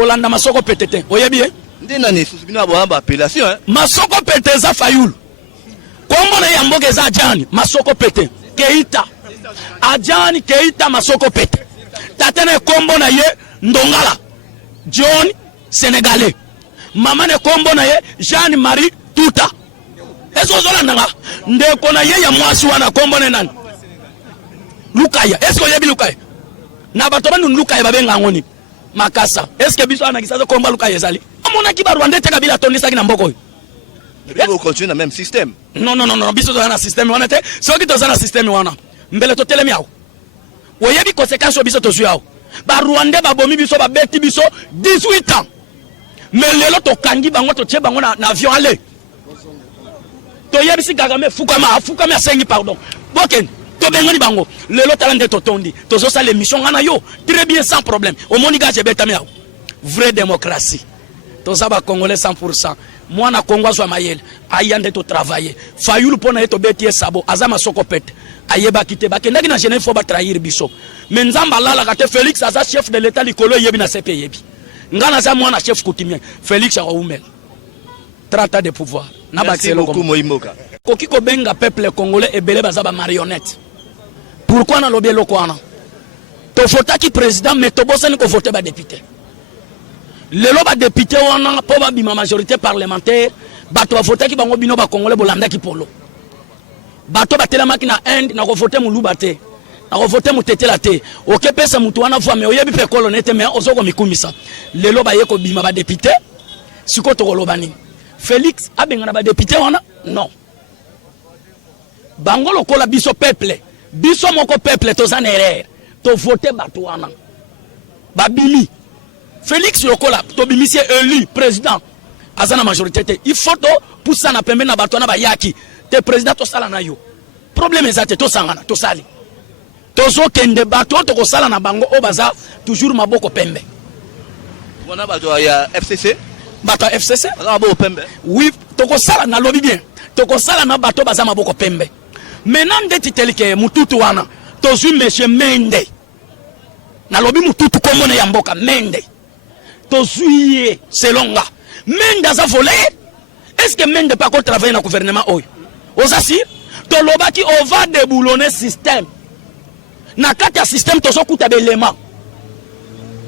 kolanda masoko petete oyebi ndena ne susbina ba appellation masoko pete za Fayulu kombo na yamboka eza Adjani masoko pete Keita Adjani Keita masoko pete tatene kombo na ye Ndongala John Sénégalais mama ne kombo na ye Jeanne Marie Tuta ezo zola nanga ndeko na ye ya mwasi wana kombo na nani Lukaya esko yebi Lukaya na bato bandu Lukaya babenga ngoni makasa eske biso ana kisazo komba Lukaya ezali amona ki ba Rwanda te kabila tondisa ki na mboko mais vous continuez dans le même système non biso dans un système wana te soki to dans un système wana mbele to telemi awo oyebi conséquence biso to suyawo ba Rwanda ba bomi biso ba beti biso 18 ans mais lelo to kangi bango to tie bango na avion aller to yebisi Kagame fukama asengi pardon boken to bengani bango lelo talande to tondi to zo sa l'émission ngana yo très bien sans problème au moniga je betami awo vraie démocratie to zaba congolais 100% moi na Congo zo mayele ayande to travailler Fayulu pona to beti sabo azama soko pete ayeba kite bakendaki na Genève fo ba trahir biso mais nzamba lala kate Félix aza chef de l'état likolo yebi na CP yebi ngana za mwana chef coutumier Félix Aoumel 30 ans de pouvoir na bakelo Moïmoka koki ko benga peuple congolais ebele baza ba marionnette pourquoi na lobby lokwana to fotaki président mais to bosani ko voter ba député lelo ba député wana po ba bima majorité parlementaire bato ba votaki bango bino ba congolais bolandaki polo bato batelamaki na Inde na ko voter muluba te na ko voter mutetela te oke pesa mutu wana voix mais oyebi pe kolonete mais ozoko mikumisa lelo ba yeko bima ba député siko to kolobani Félix abengana ba député wana non bango lokola biso peuple biso moko peuple to zanerere to voter bato wana babili Félix lokola to bimisie élu président azana majorité te il faut to poussa na pembe na bato wana bayaki te président to sala na yo problème ezate to sangana to sali to zo kende bato to ko sala na bango o baza toujours maboko pembe wana bato ya FCC bato FCC baza maboko pembe oui to ko sala na lobi bien to ko sala na bato baza maboko pembe maintenant ndeti telike mututu wana to zu monsieur Mende na lobi mututu komona ya mboka Mende to zuye selonga Mende aza volé est-ce que Mende pas qu'on travaille dans gouvernement oyo osasi to lobaki on va déboulonner système na kati ya système to sokuta belema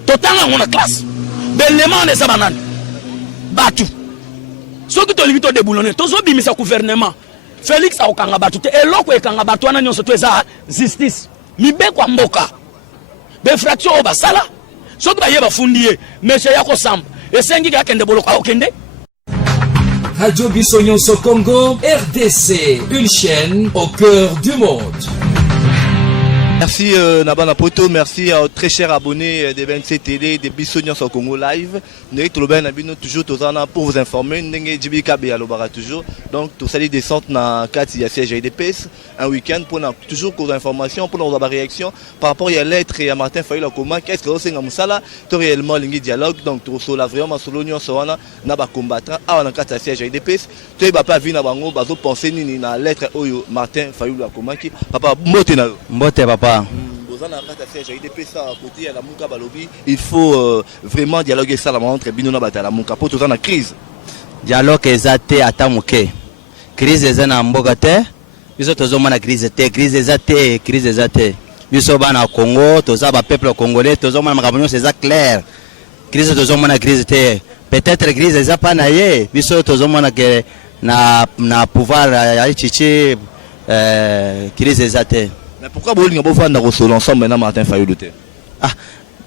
to tanga ngona classe belema ne sabanani batu soki to limito déboulonner to zo bimisa gouvernement Félix aokanga batu te eloko ekanga batu wana nyonso to eza justice mibeko mboka be fraction o basala soki ba yeba fundiye monsieur yako samba esengi ka kende boloko akende Radio Bissonyonso Congo RDC, une chaîne au cœur du monde. Merci Nabana Poto, merci à très chers abonnés de BNC Télé, de Bissonyonso Congo Live. Nous sommes toujours pour vous informer. Nous sommes toujours. Donc, tout ça, descente dans 4 siège IDPS, un week-end pour toujours des informations, pour nos réactions par rapport à la lettre et à Martin Fayulu comment qu'est-ce que c'est Moussala, tout réellement le dialogue. Donc, tout ça, vraiment, sur l'Union, n'a pas combattant, à 4 siège IDPS. Tu n'as pas vu Nabango, bazo penser ni na lettre Oyo Martin Fayulu comment qui papa Mbote papa. Il faut vraiment dialoguer ça entre Binona Batala Muka pour tout en crise. Dialogue ezate atamuke. Crise ezana mbogate. Biso tozoma na crise ezate, crise ezate. Biso bana Congo, toza ba peuple congolais, tozoma na makabonyo c'est clair. Crise tozoma na crise te. Peut-être crise ezapa na ye. Biso tozoma na que na pouvoir ya chichi crise ezate. Mais pourquoi vous voulez faire l'ensemble maintenant Martin Fayulu? Ah,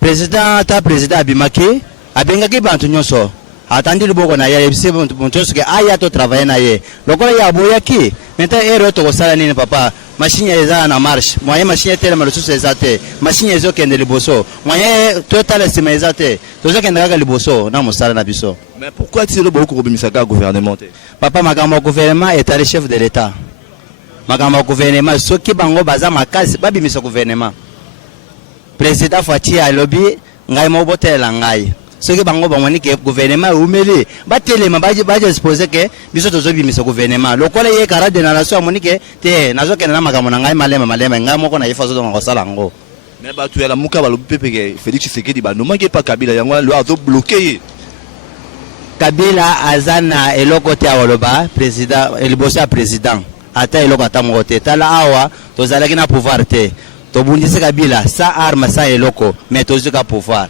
président Abimaki, Abengaki Bantu Nyonso. Attendez le bon na ya bise bontoso ke aya to travailler na ye. Lokola ya boyaki, maintenant ero to sala nini papa. Machine eza na marche. Moyen machine tele malusu ezate. Machine ezo kende liboso. Moyen total sima ezate. Tozo kende ga liboso na mosala na biso. Mais pourquoi tu le beaucoup kobimisaka gouvernement? Papa makambo gouvernement est le chef de l'état. Magamba gouvernement soki bango baza makasi babimisa gouvernement président Fati a lobby ngai mo botela ngai soki bango bamoni ke gouvernement umeli batelema baje exposer ke biso tozobimisa gouvernement lokola ye karade na nation amoni ke te nazo kena makambo na ngai malema ngai moko na yefa zo ngosala ngo. Mais bah tu es la mouka balo pepe Félix Tshisekedi ba no manque pas Kabila yango lo azo bloqué. Kabila azana eloko te awoloba président eliboso ya président ata eloko ata moko te tala awa tozalaki na pouvoir te tobundisi Kabila sa arme sa eloko mais tozwi ka pouvoir.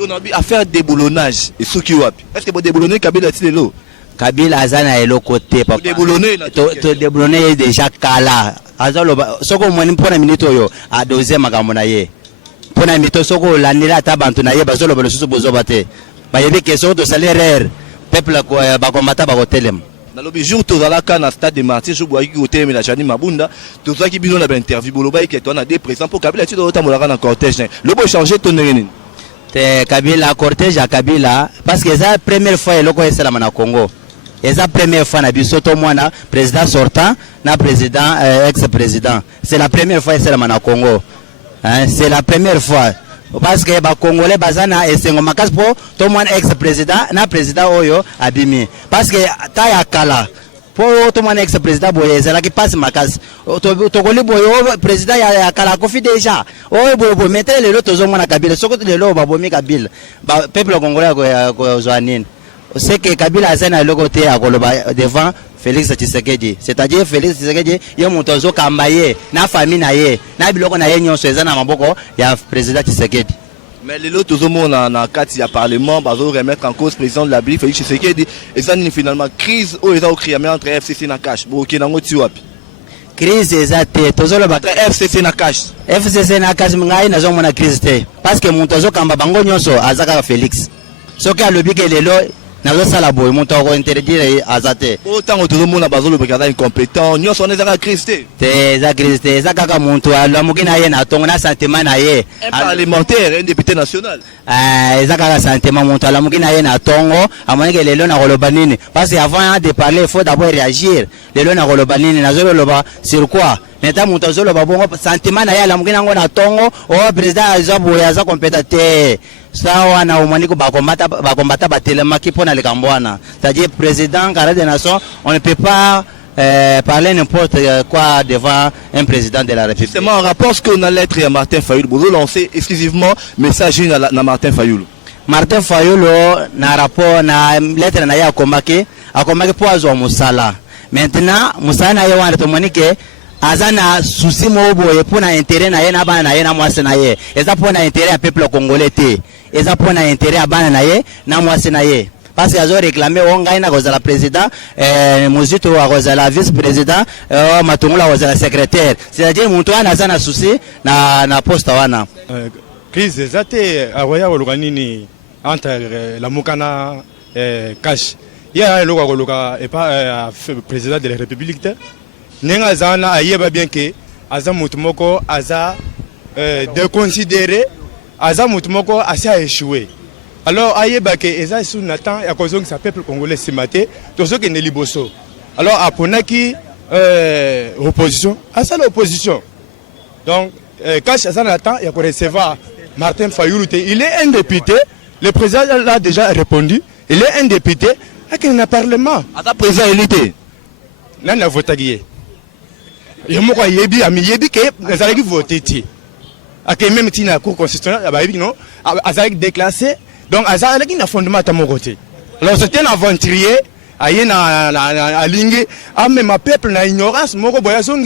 On a à faire déboulonnage et ceux qui wapi. Est-ce que vous déboulonner Kabila tilelo? Kabila azana eloko te papa. Déboulonner to déboulonner déjà kala. Azaloba soko mwani mpona minute oyo a deuxième makambo na ye. Mpona minute soko landela ata bantu na ye bazoloba lisusu bozoba te. Bayebi keso to salaire peuple ko bakomata bakotelema. Dans le jour tozalaka na stade de Martyrs je bois ki hotel la Jani Mabunda tozaki bino na interview boloba ke to na des présents pour Kabila tu dois tamolaka na cortège. Le bo changer ton nini. Te Kabila cortège à Kabila parce que c'est la première fois eloko esala na Congo. C'est la première fois na biso to mwana président sortant na président ex-président. C'est la première fois esala na Congo. Hein, c'est la première fois. Parce que ba Congolais bazana esengo makasi po to mwana ex-président na président oyo abimi. Parce que ta ya kala po to mwana ex-président boye ezala ki passe makasi. To koli boye président ya kala kofi déjà. Oyo boye mettre lelo tozo mwana Kabila soko lelo ba bomi Kabila. Ba peuple congolais ko zoanine. C'est que Kabila azana loko te akoloba devant Félix Tshisekedi. C'est-à-dire Félix Tshisekedi yo mutozo kambaye na famille na ye na biloko na ye nyonso ezana maboko ya président Tshisekedi. Mais les autres na kati ya parlement bazo remettre en cause président de la République Félix Tshisekedi et ça finalement crise au eza okriame entre FCC na cash. Bo kinango ti wapi? Crise ezate tozolo ba FCC na cash. FCC na cash ngai nazo mona crise te parce que mutozo kamba bango nyonso azaka Félix. Soki alobi ke lelo nazo sala boy monto ko interdire azate autant tout le monde a besoin de regarder incompétent nous on est dans la crise te za crise te za kaka monto ala mukina ye na tongo na sentiment na ye un parlementaire un député national za kaka sentiment monto ala mukina ye na tongo amoneke lelo na koloba nini parce que avant de parler il faut d'abord réagir lelo na koloba nini nazo loba sur quoi neta monto zo loba bongo sentiment na ye ala mukina ngo na tongo o président azabu ya za compétent te sawa na umani ko bakombata batelemaki pona lekambwana. C'est-à-dire président carré des nations, on ne peut pas parler n'importe quoi devant un président de la République. Justement en rapport ce qu'on a lettre à Martin Fayulu, vous lancez exclusivement message na Martin Fayulu. Martin Fayulu na rapport na lettre na ya akomaki po azwa musala. Maintenant musala na ye wana tomonike azana souci mo boye pona intérêt na ye na bana na ye na mwasi na ye. Eza pona intérêt ya peuple congolais te. Eza pona intérêt ya bana na ye na mwasi na ye. Parce que azo réclamer ongai na kozala président muzito wa kozala vice président matungula kozala secrétaire. C'est-à-dire muntu ana azana souci na poste wana. Crise ezate aroya kolukanini entre la mukana cash. Ya lokwa koluka et pas président de la République te. Nenga zana ayeba bien que aza mutu moko aza déconsidéré aza mutu moko asa échoué. Alors ayeba que eza sous Nathan ya kozong sa peuple congolais se maté tozo ke ne liboso. Alors aponaki opposition asa l'opposition. Donc cash asa Nathan ya ko recevoir Martin Fayulu te il est un député, le président l'a déjà répondu, il est un député à quel parlement ata président élité nana votagié. Il m'a dit que les allez voter. À même si la Cour constitutionnelle a déclassé, donc il y a un fondement à mon côté. Alors c'est un aventurier, il y a un ligne, même un peuple n'a ignorance, mon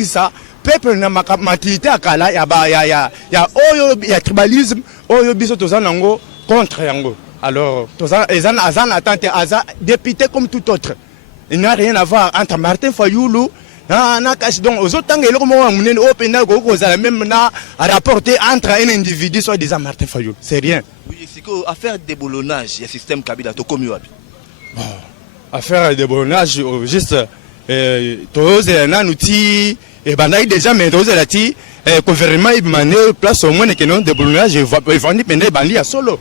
ça, peuple n'a pas maturité à Kala, il y a tribalisme, il y a contre Yango. Alors, ils ont attenté à député comme tout autre. Il n'y a rien à voir entre Martin Fayulu. Donc, aux autres temps, il même à rapporter entre un individu, soit disant Martin Fayulu. C'est rien. Oui, c'est qu'affaire de déboulonnage, il y a système Kabila, tu comme bon, affaire de déboulonnage, juste, tous un outil, et ben déjà, mais tous les gouvernement, il m'a place au moins que non déboulonnage, il va dire que Bandi à solo.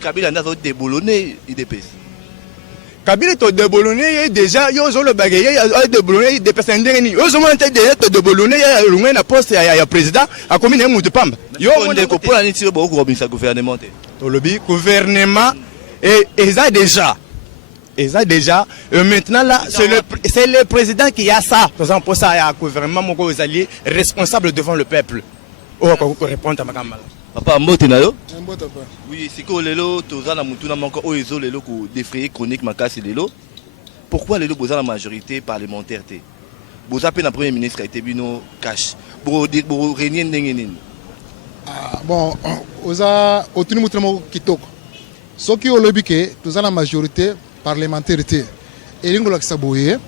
Kabila n'a pas déboulonné, il dépêche. Kabila to déboulonné déjà yo zo le bagaye a déboulonné des personnes ndengeni yo zo monte déjà to déboulonné ya lunga na poste ya président a commis na mutu pamba yo on de ko la ni tiro bo ko robinsa gouvernement to lobby gouvernement et ça déjà maintenant là c'est le président qui a ça par exemple pour ça ya gouvernement moko aux alliés responsable devant le peuple oyo répondre à makambo malamu. Papa mbote na yo? Mbote pa. Oui, siko lelo toza na mutu na moko oyo ezo lelo ko défrayer chronique makasi lelo. Pourquoi lelo boza la majorité parlementaire te? Boza pe na premier ministre a été bino cash. Bo régner ndenge nini? Bon, oza otuni mutu na moko kitoko. Soki olobi ke toza na majorité parlementaire te. Elingo la kisaboye.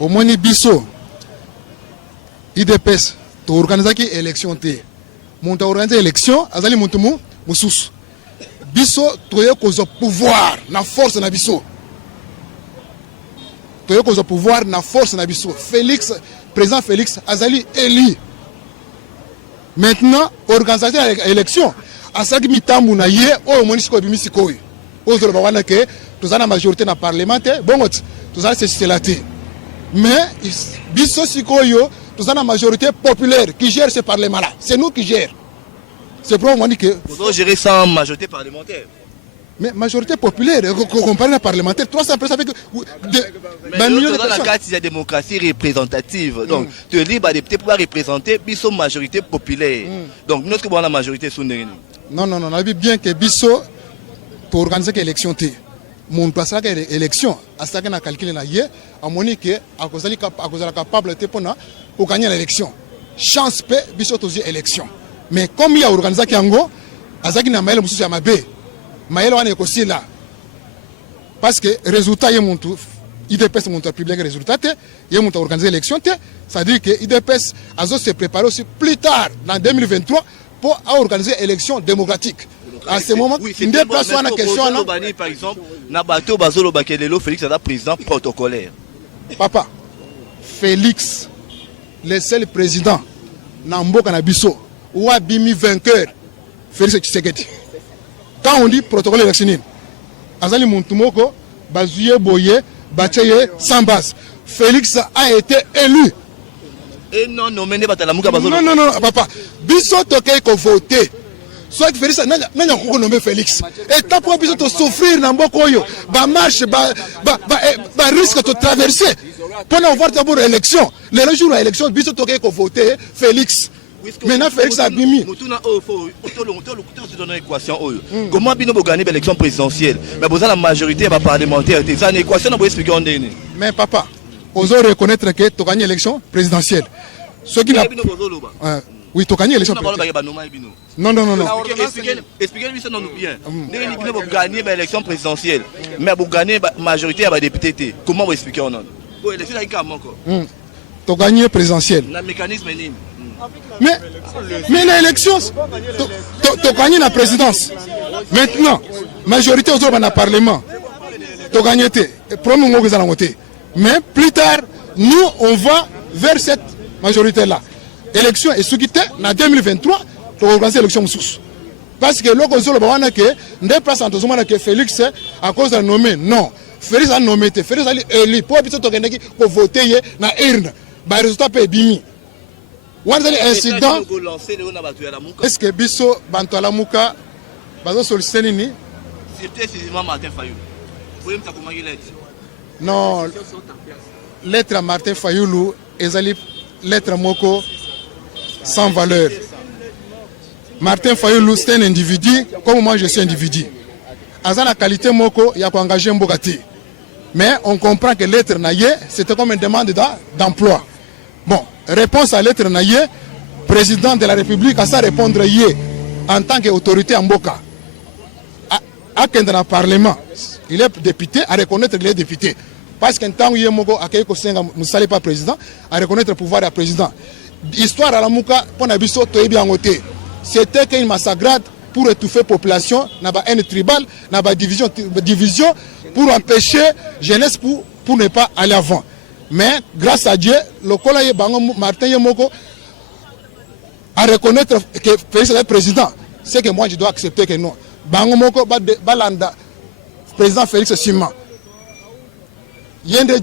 Omoni biso IDPS to organiser ki élection te. Monta organiser élection azali muntu mususu. Biso toye kozo pouvoir na force na biso. Toye kozo pouvoir na force na biso. Félix, président Félix azali élu. Maintenant organisation élection asaki mitambu na ye o moni siko bimisi koyi. Ozolo ba wana ke tozana majorité na parlementaire bongo tozala c'est la te. Mais biso sikoyo nous avons la majorité populaire qui gère ce parlement-là. C'est nous qui gérons. C'est pour moi que... Vous devez gérer sans majorité parlementaire. Mais majorité populaire, comparé à la parlementaire, 300 personnes avec... Mais nous, dans la carte, il y a démocratie représentative. Donc, tu es libre de pouvoir représenter Bisso majorité populaire. Donc, nous, avons la majorité sous nous. Non, on a vu bien que Bisso, pour organiser l'élection, mon place à l'élection, à ce qu'on a calculé, à mon que à cause de la capacité pour gagner l'élection. Chance peut Bisso aux élections. Mais comme il y a organisé Kiango, à ce qu'on a maël Moussou Yamabé, maël on est aussi là. Parce que résultat est mon tout. IDPS monte public résultat, il monte organiser l'élection, ça veut dire que IDPS a se préparer aussi plus tard, en 2023, pour organiser l'élection démocratique. À ce moment, une des personnes en question. Par exemple, Nabato Bazolo Bakelelo, Félix est président protocolaire. Papa, Félix, le seul président, Nambo Kanabiso, ou Abimi vainqueur, Félix Tshisekedi. Quand on dit protocole électionnel, Azali Montumoko, Bazouye Boye, Batcheye, sans base. Félix a été élu. Et non, non, papa. Biso Tokei ko voté. Soit Félix n'a pas nommé Félix. Et tant pour Biso to souffrir dans Bokoyo, ba marche, ba risque de traverser. Pendant voir d'abord l'élection. Le jour de l'élection, Biso Tokei ko voté Félix. Maintenant Félix a bimi. Comment Bino va gagner l'élection présidentielle? Mais vous avez la majorité parlementaire. C'est une équation pour expliquer. Mais papa, on doit reconnaître que tu as gagné l'élection présidentielle. Ce qui n'a oui, tu as gagné l'élection présidentielle. Non. Expliquez-nous bien. Vous gagnez l'élection présidentielle, mais vous gagnez la majorité à la députée. Comment vous expliquez? Tu as gagné présidentielle. Le mécanisme est mais l'élection, tu as gagné la présidence. Maintenant, majorité aux autres dans le Parlement. Tu as gagné. Premier mot que vous allez voter. Mais plus tard, nous, on va vers cette majorité-là. L'élection est souhaitée en 2023 pour organiser l'élection sous. Parce que l'autre chose, c'est que Félix, à cause de la nommé, non. Félix a nommé, Félix a élu. Pour voter dans l'urne. Le résultat peut être bimi. Incident. Est-ce que Bisso Bantalamuka va solliciter Nini? Martin Fayou. Non, lettre à Martin Fayoulou, ezali lettre moko sans valeur. Martin Fayoulou, c'est un individu, comme moi je suis individu. À la qualité moko, il y a engagé Mbogati. Mais on comprend que lettre naïe, c'était comme une demande d'emploi. Bon, réponse à lettre naïe, président de la République a ça répondre hier en tant qu'autorité en Mboka. À dans le Parlement, il est député, à reconnaître qu'il est député. Parce qu'en tant que pas président, à reconnaître le pouvoir du président. Histoire à la Mouka, pour Nabiso, c'était une massacrade pour étouffer la population, n'a pas haine tribale, n'a pas division pour empêcher la jeunesse pour ne pas aller avant. Mais grâce à Dieu, le collègue Martin Yemoko à reconnaître que Félix est président. C'est que moi je dois accepter que non. Bango Moko Balanda, président Félix Sima. Yende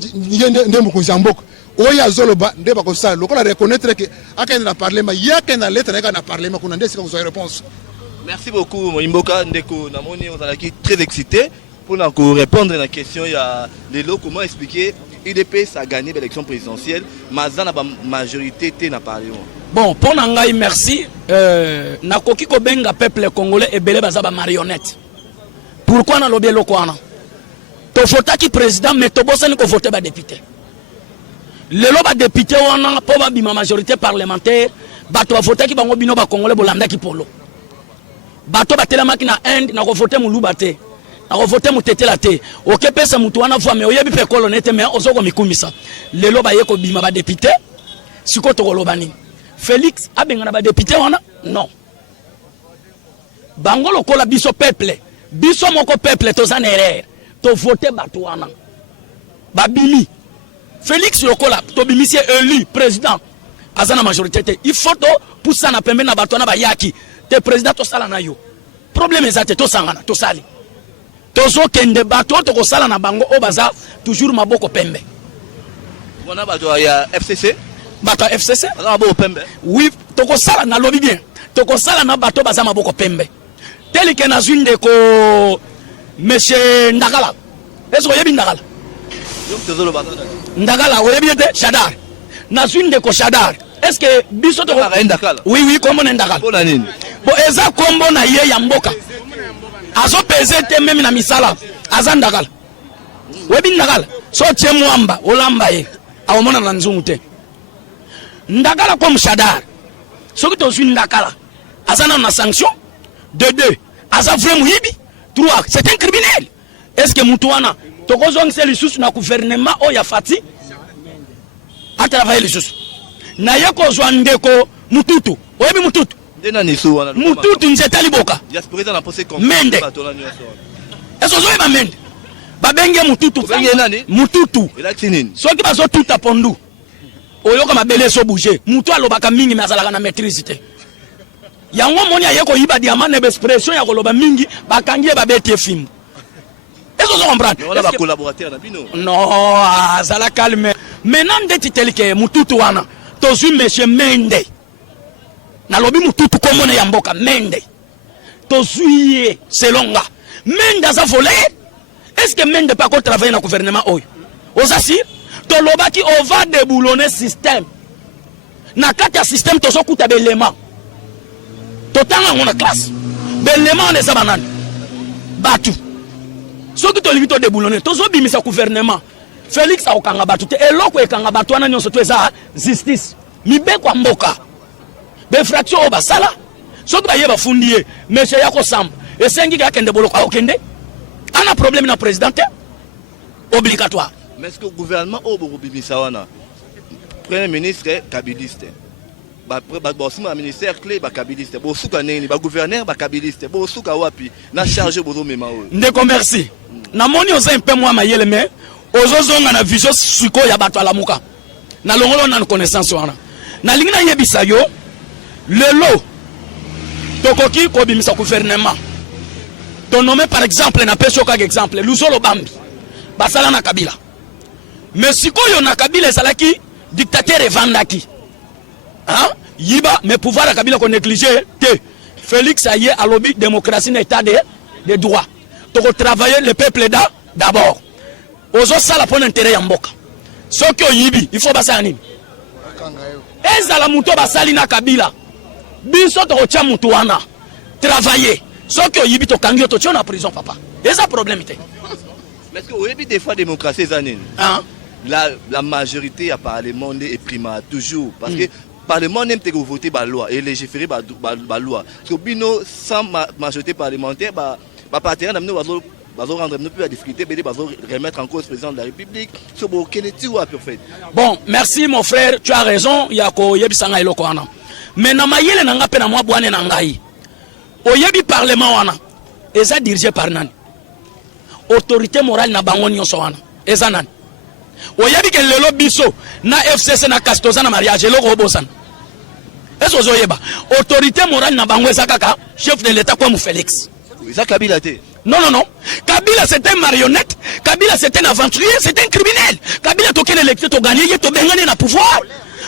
Mukuzambok. Oya Zoloba, Ndeba Kosa, le collègue reconnaître que Aken n'a parlé, mais il y a qu'un lettre n'a parlé, mais qu'on a dit que vous avez réponse. Merci beaucoup, Mboka Ndeko Namoni, on est très excité pour nous répondre à la question. Il y a les lots, comment expliquer. IDPS a gagné l'élection présidentielle, mais la majorité n'a pas parlé. Bon, pour Nangaï, merci. Nakoki ko benga peuple congolais et belé bazaba marionnette. Pourquoi na lobby lokwana? To vota ki président mais to bossa ni ko voter ba député. Le loba député wana po ba bima majorité parlementaire, ba to voter ki bango bino ba congolais bolanda ki polo. Ba to ba telema ki na end na ko voter mu lubate. Na ko voter mu tetela te. OK pesa mutu wana voix mais oyebi pe kolonete mais ozoko mikumisa. Le loba ye ko bima ba député. Siko to kolobani. Félix abengana ba député wana non bango lokola biso peuple biso moko peuple to zanerere to voter bato wana babili Félix lokola to bimisi élu président azana majorité te il faut to poussa na pembe na bato na bayaki te président to sala na yo problème ezate to sangana to sali to zo kende bato to ko sala na bango o baza toujours maboko pembe wana bato ya FCC bato FCC abo pembe oui toko sala na lobby bien toko sala na bato baza maboko pembe tel que na zunde ko monsieur Ndagala est-ce que yebi Ndagala Ndagala oyebi te Shadar na zunde ko Shadar est-ce que biso toko Ndagala oui kombo na Ndagala bona nini bo eza kombo na ye ya mboka azo peze te même na misala aza Ndagala oyebi Ndagala so tie mwamba olamba ye awomona na nzungu te Ndagala comme Shadar. Ce que tu as Ndagala, Azana na sanction. De deux, Aza vraiment yibi. Trois, c'est un criminel. Est-ce que Moutouana, Tokozong c'est le sous na gouvernement o ya fati à travailler les sous. Nayako Zwandeko Mututu. Oyebi Mututu. Mututu nzetali boka. Mende. Est-ce que vous avez Mende? Babenge Mututu. Mututu. Ce qui va se tout à Pondu. Oyoka mabele so bouger mutu alobaka mingi mais azalaka na maîtrise te yango moni ayeko yiba diamant na expression ya koloba mingi bakangi ba bete film est-ce que vous comprenez on va collaborateur na bino non azala calme maintenant ndeti telike mututu wana tozu monsieur Mende na lobi mututu komona ya mboka Mende tozuye selonga Mende aza volé est-ce que Mende pas ko travailler na gouvernement oyo osasi to lobaki on va déboulonner système na kati ya système to sokuta belema to tanga ngona classe belema on eza banani batu soki to lingi to déboulonner to zo bimisa gouvernement Félix akanga batu te eloko ekanga batu wana nyonso to eza justice mibe kwa mboka be fraction o basala soki ba yeba fundiye monsieur yako samba esengi ka kende boloko okende ana problème na président obligatoire. Mais est-ce que le gouvernement au Bourou-Bimisawana, Premier ministre est kabiliste, le ministère clé est kabiliste, le gouverneur est kabiliste, le wapi na chargé de mémoire. Ndeko merci. Na moni oza un peu moi mayele mais ozozonga na vision suko ya bato ala muka. Na longolo na connaissance wana. Na lingina yebisa yo lelo tokoki ko bimisa gouvernement. Ton nommé par exemple na peso ka exemple Luzolo Bambi. Basala na Kabila. Mais si koyo na Kabila salaki dictateur evandaki. Hein? Yiba mais pouvoir la Kabila ko négliger te. Félix aye à lobby démocratie na état de droit. To travailler le peuple d'abord. Ozo sala pour intérêt ya mboka. Soko yibi, il faut basa nini? Ezala muto basali na Kabila. Biso to tia mutu wana. Travailler. Soko yibi to kangio to tia na prison papa. Eza problème te. Mais est-ce que vous avez des fois démocratie zanine? Hein? La majorité à parlement est primaire toujours parce que parlement n'aime pas voter la loi et légiférer la loi. Parce que bino sans majorité parlementaire bah partir d'amener bazo rendre nous plus la difficulté bazo remettre en cause le président de la République. So bo quel est tu fait? Bon, merci mon frère, tu as raison, yako yebisanga eloko wana. Mais na mayele nanga pe na mwa bwane na ngai. Oyebi parlement wana eza dirigé par nani? Autorité morale na bango nyonso wana eza nani? Oyebi ke lelo biso na FCC na Castoza na mariage eloko obosana. Est-ce que oyeba autorité morale na bango eza kaka chef de l'état comme Félix. Eza Kabila te. Non non non. Kabila c'était une marionnette, Kabila c'était un aventurier, c'était un criminel. Kabila token électeur to gagner to bengane na pouvoir.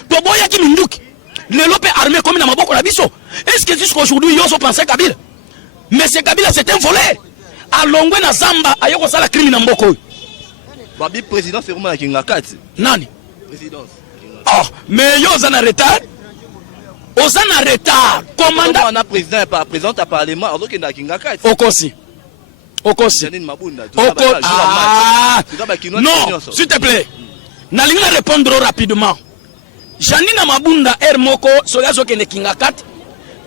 To boya ki minduki. Lelo pe armée comme na maboko na biso. Est-ce que jusqu'à aujourd'hui ils ont pensé Kabila? Mais c'est Kabila c'était un voleur. Alongwe na Zamba ayoko sala crime na mboko. Babi président c'est vraiment la Kingakati. Nani? Présidence. Oh, mais yo za na retard. oza na retard commandant on a président par président à parlement alors qu'il n'a kinga kati okosi Janine Mabunda non s'il te plaît nalingi na répondre rapidement Janine Mabunda moko soyazo kene kinga kati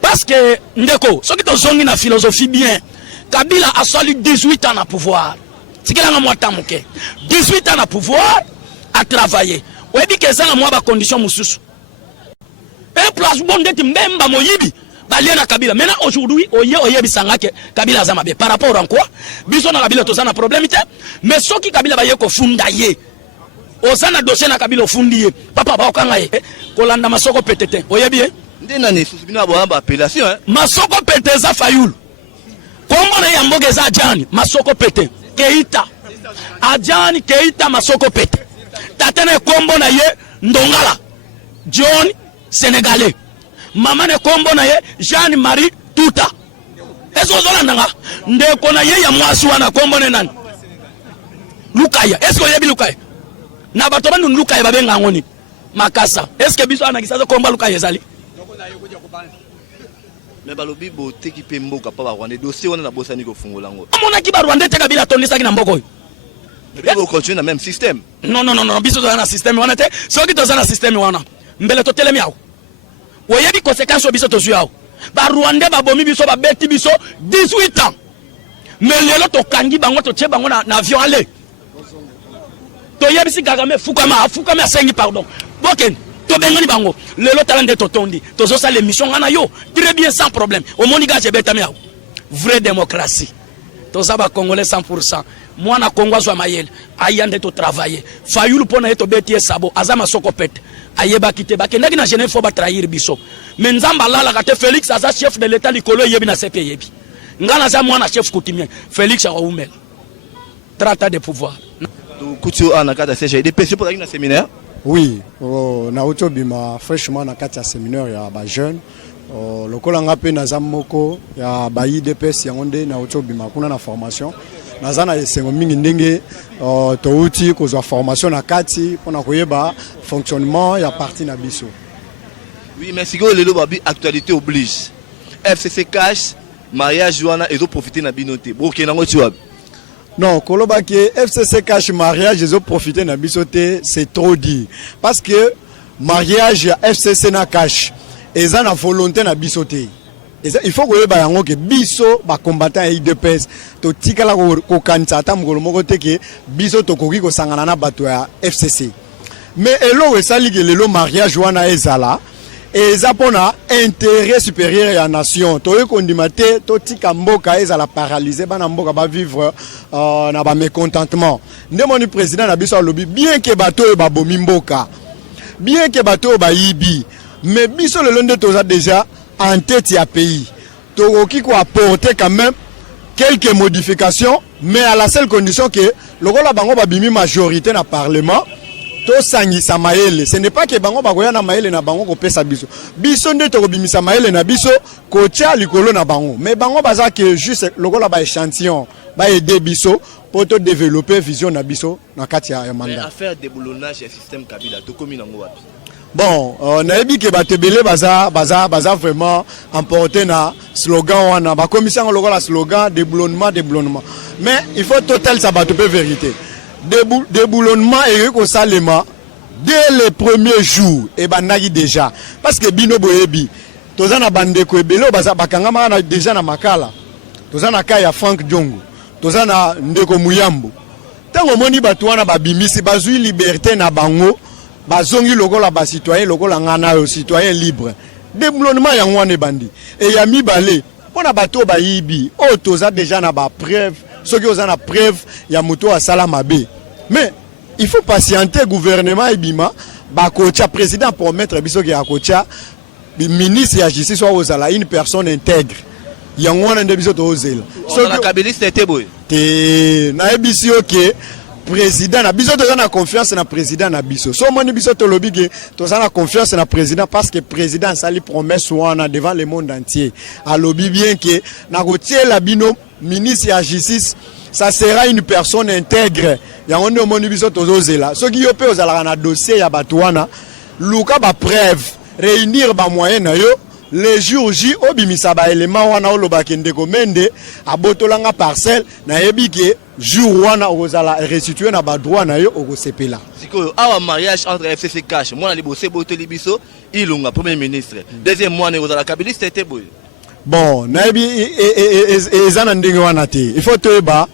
parce que ndeko soki tozongi na philosophie bien Kabila a sali 18 ans à pouvoir tikela nga mwata muke 18 ans à pouvoir à travailler oyebi ke za na mwa ba condition mususu et place bon d'être mbemba moyibi balie na Kabila maintenant aujourd'hui oyebi sangake Kabila za mabe par rapport à quoi biso na Kabila tozana problème te mais soki Kabila ba yeko funda ye ozana dossier na Kabila fundi ye papa ba okanga ye kolanda masoko petete oyebi ndena ne susubina ba appellation masoko pete za Fayulu kombo na ya mboge za Ajani masoko pete Keita Ajani Keita masoko pete tatene kombo na ye Ndongala John Sénégalais mama ne kombo na ye Jeanne Marie Tuta ezo zola ndanga ndeko na ye ya mwasi wana kombo ne nani Lukaya esko yebi Lukaya na bato bandu Lukaya babenga ngoni Makasa eske biso ana kisazo kombo Lukaya ezali mais balobi bote ki pe mboka pa ba Rwanda dossier wana na bosani ko fungola ngo amona ki ba Rwanda te Kabila tondisa ki na mboko yo mais vous continuez dans le même système non biso dans un système wana te soki to dans un système wana mbele to telemi awo oyebi conséquence biso to zuyao ba Rwanda ba bomi biso ba beti biso 18 ans mais lelo to kangi bango to che bango na avion aller to yebi si Kagame fukama sengi pardon boken to bengani bango lelo talande to tondi to zo sa l'émission ngana yo très bien sans problème au moniga je betami awo vraie démocratie to za ba congolais 100% moi na Congo zo mayele ayande to travailler Fayulu pona eto beti sabo azama soko pete ayeba kite bakendaki na Genève fo ba trahir biso mais nzamba lala kate Félix aza chef de l'état likolo yebi na CP yebi ngana za mwana chef coutumier Félix aoumela trata de pouvoir to kutio ana kata CGD PC pour na séminaire oui na otobima fraîchement na kati ya séminaire ya ba jeune lokola nga pe na zamoko ya ba IDPS yango nde na otobima kuna na formation nazana esengo mingi ndenge touti kozwa formation na kati pona koyeba fonctionnement ya parti na biso. Oui mais siko lelo babi actualité oblige FCC cash mariage wana ezo profiter na binote boke nango tiwa non koloba ke FCC cash mariage ezo profiter na biso te c'est trop dit parce que mariage ya FCC na cash eza na volonté na biso te. Il faut que yango ke biso ba combattant IDPS to tikala ko kanisa ata mukolo moko te ke biso to koki ko sangana na bato ya FCC mais elo esali ke lelo mariage wana ezala eza pona intérêt supérieur ya nation to ekondima te to tika mboka ezala paralysé bana mboka ba vivre na ba mécontentement ndemoni président na biso alobi bien que bato ba bomi mboka bien que bato ba yibi mais biso lelo nde toza déjà en tête à pays. Toki ko apporter quand même quelques modifications mais à la seule condition que lokola bango ba bimi majorité na parlement to sangisa maele ce n'est pas que bango ba koya na maele na bango ko pesa biso biso nde to bimisa maele na biso ko tia likolo na bango mais bango baza que juste lokola ba échantillon ba aider biso pour te développer vision na biso na kati ya mandat affaire déboulonnage du système Kabila to komi nango wapi. Bon, on a dit que Batebele baza vraiment emporté na slogan wana ba commission local la slogan déboulonnement mais il faut total ça ba topé vérité déboulonnement et ko salema dès les premiers jours et banaki déjà parce que bino boyebi tozana bande ko ebelo baza bakanga na déjà na makala tozana kaya Frank Diongo tozana ndeko Muyambo tango moni batu wana babimisi bazui liberté na bango bazongi lokola ba citoyen lokola ngana yo citoyen libre déboulonnement ya ngwane bandi et ya mibale pona bato ba yibi o toza déjà na ba preuve soki oza na preuve ya moto asala mabe mais il faut patienter gouvernement ebima ba kocha président promettre biso ki akocha ministre ya justice wa ozala une personne intègre ya ngwana nde biso to ozela so na kabiliste était boy te na ebisi OK président na biso toza na confiance na président na biso so moni biso to lobi ke toza na confiance na président parce que président sali promesse wana devant le monde entier a lobi bien que na kotiela bino ministre ya justice ça sera une personne intègre yango nde moni biso tozozela soki yo pe ozalaka na dossier ya bato wana luka ba preuve réunir ba moyen na yo les jours J obimisa ba élément wana olobaki ndeko mende abotolanga parcelle na yebike jour wana ozala restituer na ba droit na yo okosepela. Sikoyo awa mariage entre FCC Cash moi na libosé botoli biso Ilunga premier ministre deuxième mois ozala kabiliste était boy. Bon na yebi ezana ndenge wana te il faut toyeba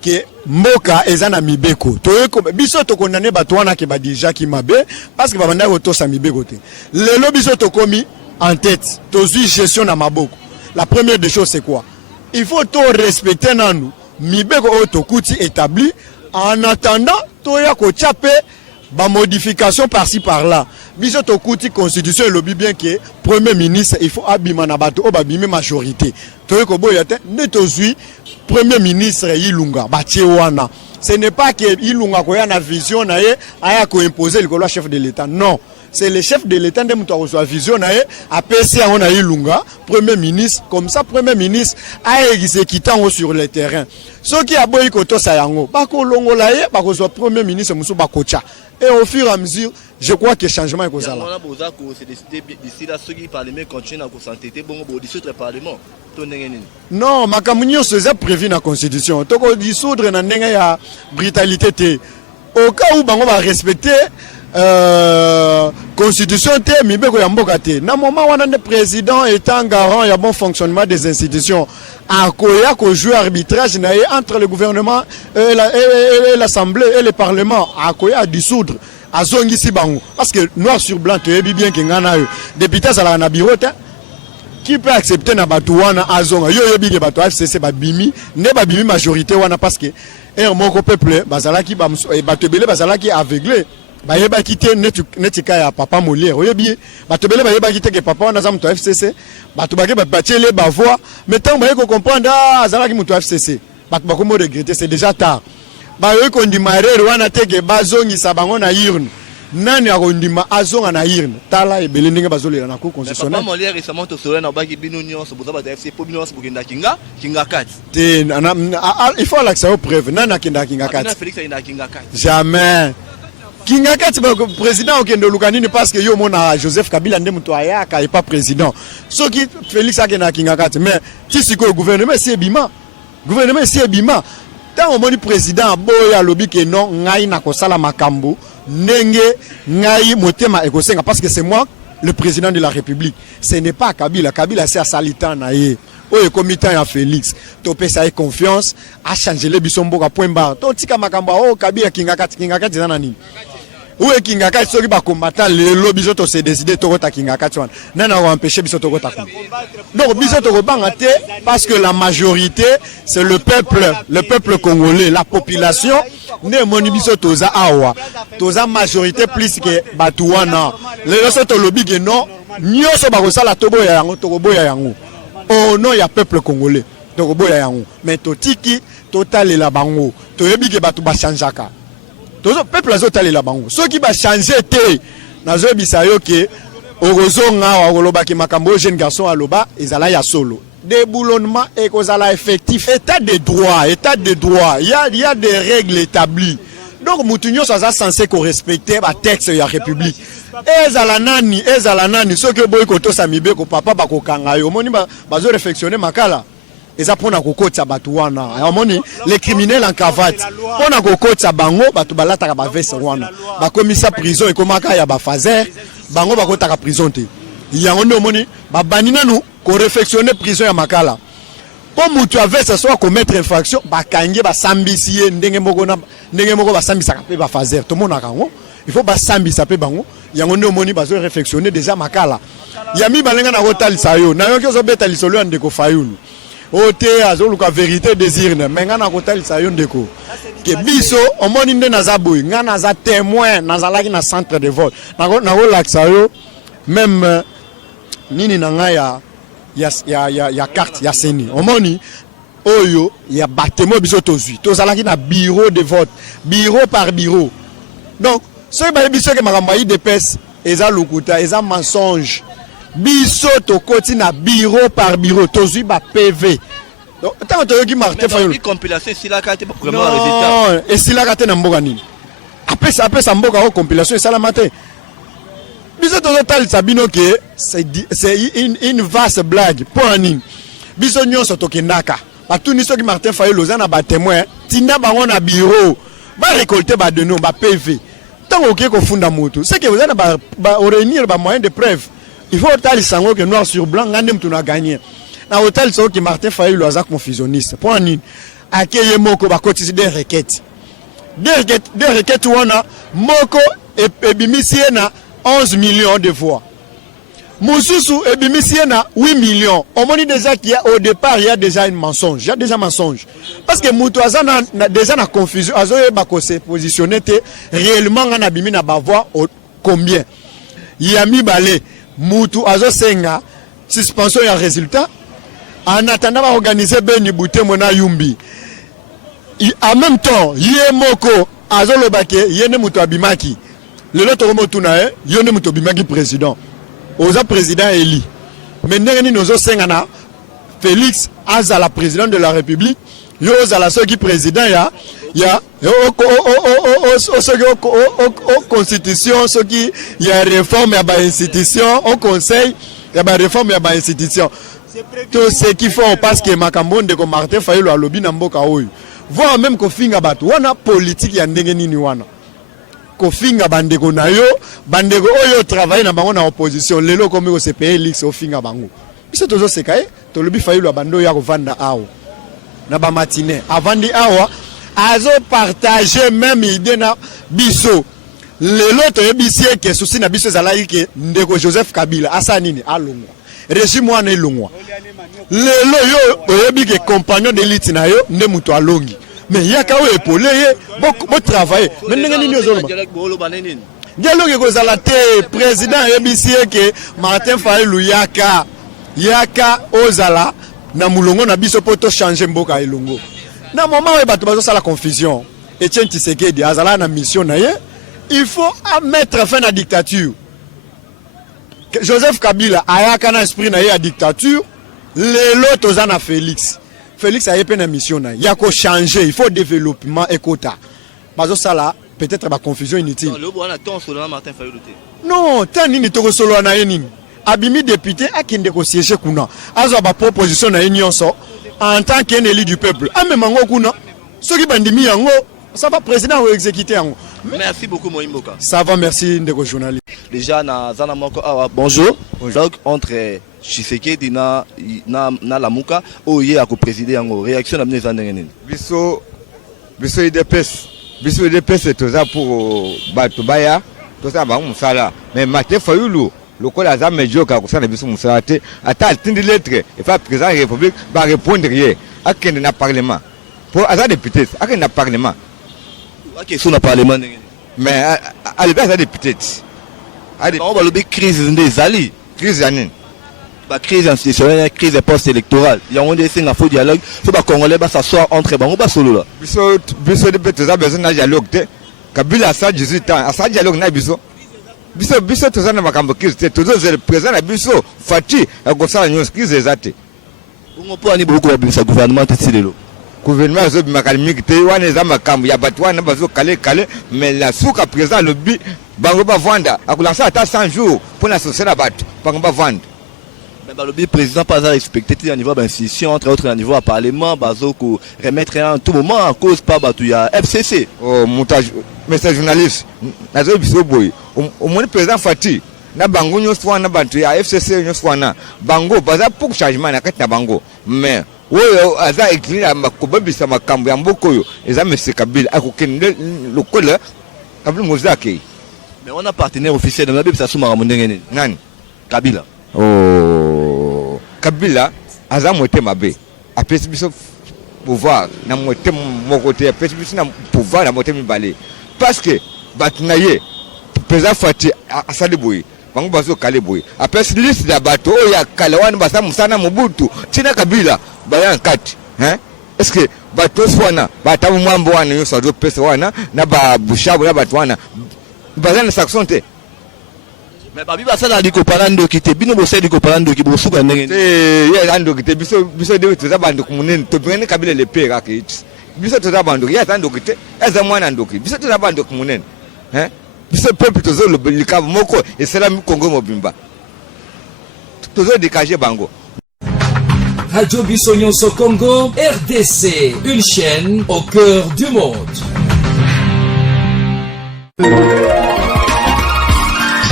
que mboka ezana mibeko toyeko biso to condamner bato wana ke ba déjà ki mabe parce que babanda ko tosa mibeko te lelo biso to komi en tête tozu gestion na maboko. La première des choses c'est quoi? Il faut tout respecter nanu mibeko otokuti établi en attendant toya ko tchape ba modification par-ci par-là. Biso tokuti constitution lobby bien que premier ministre il faut abima na bato obabime majorité. Toya ko boya te ne tozui premier ministre Ilunga batie wana. Ce n'est pas que Ilunga ko ya na vision na ye aya ko imposer le chef de l'état. Non. C'est le chef de l'État de Mouta reçoit vision à PC on a Ilunga, premier ministre, comme ça premier ministre a exécuté sur le terrain. Ce qui a boy koto sayango, bako longo laye, bako reçoit premier ministre Moussou Bakocha. Et au fur et à mesure, je crois que changement est causal. On a besoin que c'est décidé d'ici là ceux qui parlement continuent à s'entêter bon pour dissoudre le parlement. Non, makamunyo c'est prévu dans la constitution. Toko dissoudre na ndenge ya brutalité. Au cas où bango va respecter constitution te mibeko ya mboka te na moment wana le président étant garant ya bon fonctionnement des institutions akoya ko jouer arbitrage na entre le gouvernement et l'assemblée et le parlement akoya dissoudre azongisi bango parce que noir sur blanc te yebi bien que ngana yo député sala na bureau te qui peut accepter na bato wana azonga yo yebi ke bato FCC ba bimi ne ba bimi majorité wana parce que moko peuple bazalaki ba bato belé bazalaki aveuglé ba yeba kité netika ya papa Molière oyebi bato belé ba yeba kité ke papa wana za muto FCC bato ba ke ba batiele ba voix mais tant ba ko comprendre azalaki muto FCC bato ba ko mo regretter c'est déjà tard ba yo ko ndimare wana teke bazongi sa bango na urne nani akondima azonga na urne tala ebele ndenge bazolela na cour constitutionnelle papa Molière récemment to solo na baki bino nyonso boza bato FC po bino nyonso bokenda kinga 4 te il faut l'accès aux preuves nana kinga 4 Félix ina kinga 4 jamais Kinga 4 président okendo lukanini parce que yo mona Joseph Kabila ndé muto ayaka et pas président soki Félix akena kinga 4 mais tisiko gouvernement c'est bima tant au moni président boya lobby que non ngai na kosala makambo ndenge ngai motema ekosenga parce que c'est moi le président de la République ce n'est pas Kabila c'est à salitan na ye oye comité ya Félix to pesa confiance a changer le bisombo ka point barre to tika makambo o Kabila kinga 4 zana nini oye kinga 4 soki ba combattant le lobby to se décider to kota kinga 4 wana nana wa empêcher biso to kota donc biso to banga te parce que la majorité c'est le peuple congolais la population ne moni biso toza awa toza majorité plus que batuana le reste to lobby que non nyoso ba kosala toboya yango to boya yango oh non, il y a peuple congolais. Donc, mais totiki, total la bango. Toyebi ke batu ba chanjaka. Tozo peuple azotale la bango. Ceux qui va changer te, nazo bisayo ke orozonga wa oloba ke makambo jeune garçon aloba ezala ya solo. Déboulonnement et kozala effectif. État de droit. Il y a des règles établies. Donc, Moutounio ça censé qu'on respecte le texte de la République. Ezala nani, ce que boy koto samibe ko papa bako kanga yo moni bazo réflexionner makala. Eza pona ko kotsa batu wana. Moni les criminels en cravate. Pona ko kotsa bango batu balata ka ba veste wana. Ba komisa prison e komaka ya ba fazer, bango bako taka prison te. Yango ndo moni ba banina nu ko réflexionner prison ya makala. Comme mutu avait ce soit commettre infraction ba kange ba sambisi ndenge moko ba sambisa ka pe ba fazer to mona kango. Il faut pas sambisa pe bango yango ndo moni bazo réflexionner déjà makala yami balenga na hotel sayo na yo kezo beta lisolo ya ndeko Fayulu ote azoluka vérité désir na menga na hotel sayo ndeko ke biso omoni nde nazaboy ngana za témoin nazalaki na centre de vote na ko laxa yo même nini na nga ya carte ya seni omoni oyo ya batemo biso tozui tozalaki na bureau de vote bureau par bureau donc ce que biso ke makambo IDPS eza lokuta eza mensonge biso to koti na bureau par bureau tozui ba PV donc tant to yoki Martin Fayulu compilation sila kate vraiment résultat et sila kate na mboka nini après ça mboka o compilation sala matin Biso total sabino que c'est une vaste blague pour anin. Biso nyonso tokendaka. Ba tout ni soki Martin Fayulu ozana ba témoin, tinda bango na bureau, ba récolter ba de nous ba PV. Tant OK ko funda moto, c'est que vous allez ba réunir ba moyen de preuve. Il faut tal sango que noir sur blanc ngandem tu na gagné. Na hôtel so que Martin Fayulu aza confusionniste. Pour anin. Akeye moko ba cotiser des requêtes. Des requêtes wana moko ebimisi na 11 millions de voix. Moussousou ebimisi na 8 millions. On m'a dit déjà qu'il y a au départ il y a déjà un mensonge. Il y a déjà un mensonge. Parce que Moutouaza a déjà une confusion. Azo bako se positionner réellement na bimi na ba voix combien. Il y a mi balé Moutou azo senga suspension ya résultat. En attendant va organiser Beni Bouté mona Yumbi. En même temps, yé moko azo le baké yene Moutou abimaki. Le lot romotuna yene Moutou abimaki président. Oza président Eli. Maintenant nous ozo sengana Félix Azala président de la République. Yo Azala qui président ya au constitution ce qui y a réforme ya ba institution au conseil ya ba réforme ya ba institution. Tout ce qu'il faut parce que Makambonde ko Martin Fayulu alobi na mboka oyo. Voir même ko finga bato wana politique ya ndenge nini wana. Ko finga bandeko na yo, bandeko oyo travailler na bango na opposition lelo comme ko CPE lix o finga bango. Biso tozo sekaye, to lobi Fayulu abando ya ko vanda awo. Na ba matinée, avandi awa azo partager même idée na biso. Lelo to yebisie ke souci na biso zalaki ke ndeko Joseph Kabila asa nini alongwa. Régime wana elongwa. Lelo yo oyebi ke compagnon d'élite na yo nde muto alongi. Mais yaka o epolé bo travailler. Mais ndenge nini ozoloba? Dialogue ko zala te président yebisie ke Martin Fayulu yaka ozala na mulongo na biso poto changer mboka elongo. Na moment où bato bazo sala confusion. Etienne Tshisekedi azala na mission na ye, il faut mettre fin à la dictature. Joseph Kabila ayaka na esprit na ye à dictature, lelo tozana Félix. Félix a une mission na ya ko changer, il faut développement et quota. Bazo sala peut-être ba confusion inutile. Non, le bona ton solo Martin Fayulu. Non, tant nini to solo na ye nini. Abimi député akinde ko siéger kuna. Azo ba proposition na union so en tant qu'un élu du peuple. A même ngo kuna. Ce qui bandimi yango, ça va président ou exécuter yango. Merci beaucoup Moïmboka. Ça va, merci ndeko journaliste. Déjà na zana moko awa bonjour. Donc entre Tshisekedi na Lamuka oye ako présider yango réaction na mneza ndenge biso IDPS toza pour bato baya toza ba musala mais Martin Fayulu lokola aza medioka kusana biso musala te ata atindi lettre et fa président de la République va répondre hier akende na parlement pour aza député akende na parlement sur le parlement mais à l'époque aza député on va le crise des alliés crise anine la crise institutionnelle, crise post-électorale. Il y a un faux dialogue. Il faut que les Congolais s'assoient entre eux. Biso de besoin de dialogue. Kabila a 18 ans. A dialogue na biso. Biso toza na makambo crise. Tozo le président na biso Fati a gosala nyos crise ezate. On peut ani beaucoup de gouvernement tsilelo. Gouvernement zo bimakalimiki te wana za makambo ya batu wana bazo kale mais la souka président le bi bango ba vanda akulansa ata 100 jours pour la société na batu bango ba vanda. Le président pas à respecter à niveau d'institution, entre autres à niveau à parlement, bazoko remettre en tout moment en cause par Batouya FCC. Oh, montage, mais c'est journaliste. Nazo biso boy. Au moins le président Fati, na bango nyoswa na Batouya FCC nyoswa na bango baza pour changement na kati na bango. Mais oyo aza éclairé makobabisa makambo ya mboko yo, eza monsieur Kabila akokende lokola Kabila mozaki. Mais on a partenaire officiel dans la Bible ça souma mondengene. Nani? Kabila. Oh, Kabila aza moté mabe. Apesi biso pouvoir na moté mon côté, apesi biso na pouvoir na moté mibale. Parce que batnaye président Fati asali boy. Bango bazo kale boy. Apesi liste da bato ya kalawana basa musana Mobutu. Tina Kabila baya nkati. Est-ce que bato swana batamu mwambo wana yo sazo pesa wana na ba bushabu na bato wana bazana saxonte. Mais babi basala liko parando kite bino bosai liko parando ki bosuka ndenge ye ando kite biso de toza bando kumunene to bengene Kabila le pera ke biso toza bando ya tando kite eza mwana ndoki biso toza bando kumunene Ce peuple tozo le likabo moko et c'est la Congo mobimba. Tozo dégager bango. Radio Bissonyoso Congo, RDC, une chaîne au cœur du monde. Vous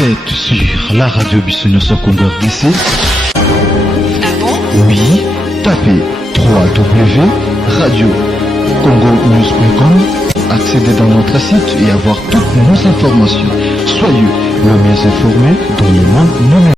êtes sur la radio Bissonyoso Congo RDC. Oui, tapez www.radio-congo-news.com, accédez dans notre site et avoir toutes nos informations. Soyez le mieux informé dans le monde numérique.